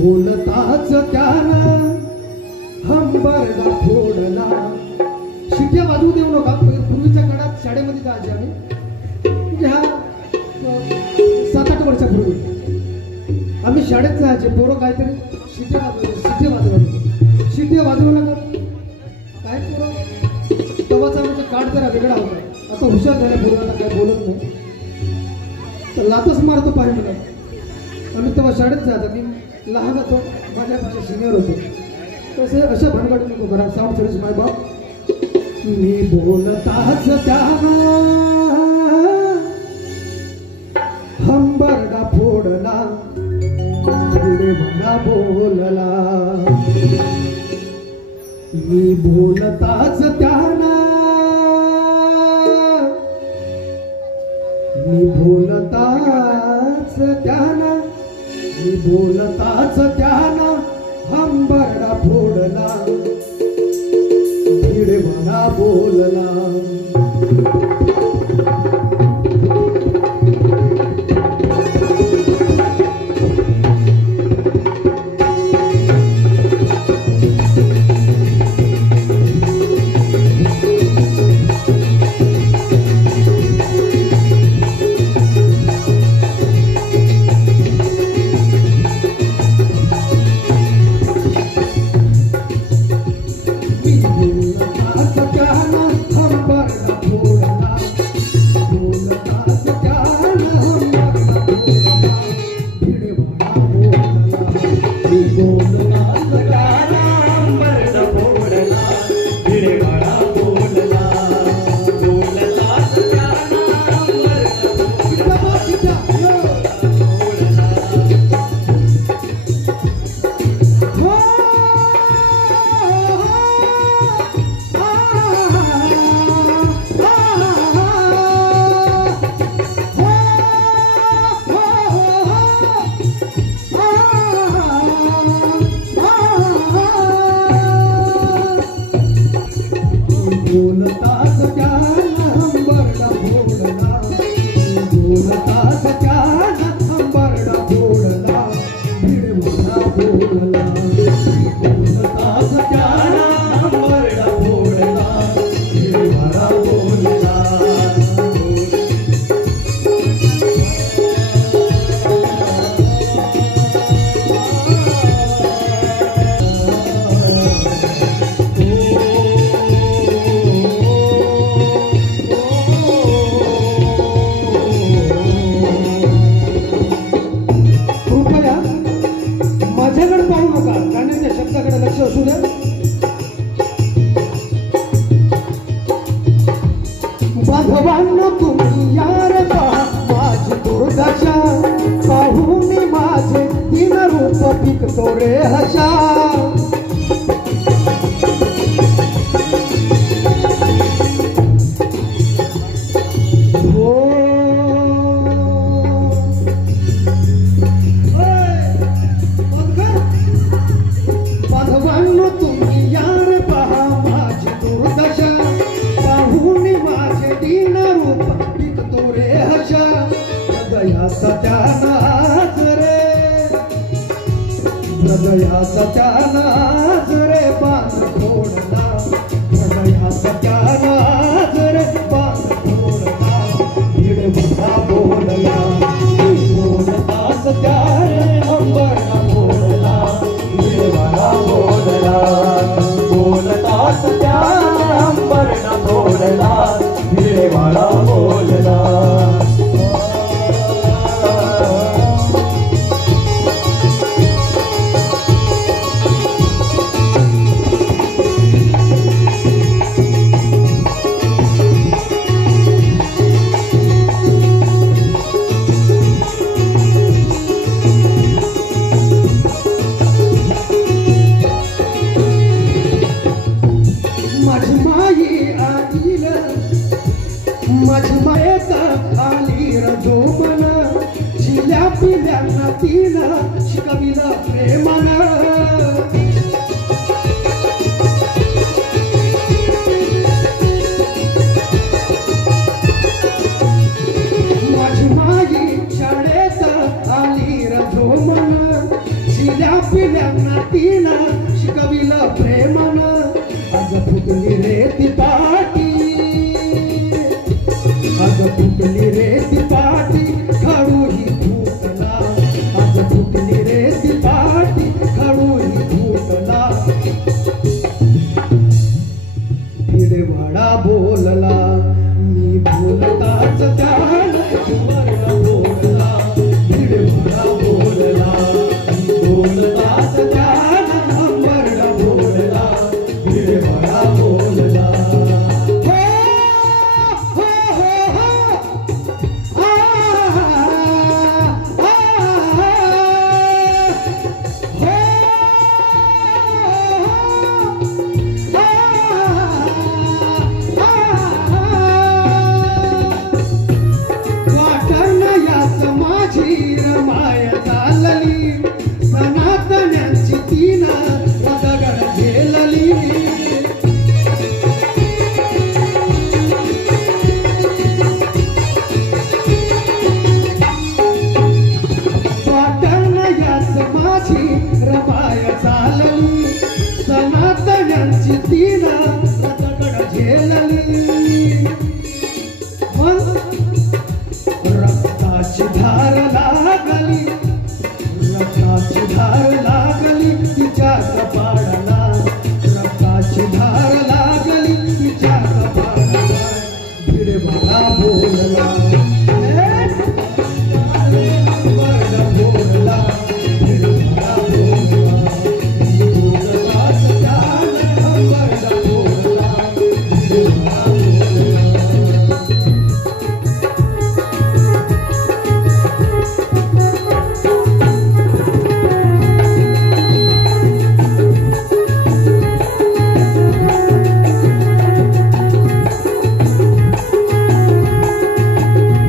बोलताच त्यानं हंबरडा फोडला. शिट्या वाजवू देऊ नका. पूर्वीच्या काळात शाळेमध्ये जायचे आम्ही, म्हणजे हा 7-8 वर्षापूर्वी आम्ही शाळेत जायचे. पोरं काहीतरी शिट्या वाजवलं का काय पोरं तेव्हाचा आमचा काळ जरा वेगळा होता. आता हुशार झाल्या पोरांना काय बोलत नाही, तर लातच मारतो पाहिजे मला. आम्ही तेव्हा शाळेत जायचो. मी लहान होतो, माझ्यापेक्षा सिनियर होतो. तसे अशा भानगड नको करा. साऊंड सर्व्हिस माय बाप. मी बोलताच त्यानं हंबरडा फोडला. पुढे मला बोलला. मी बोलताच त्यानं मी बोलताच त्यानं हंबरडा फोडला. पुढे मला बोलला. Yeah. पिल्यांना तिनं शिकविलं प्रेमानं आज फुटली रे ती पाटी आज फुटली रे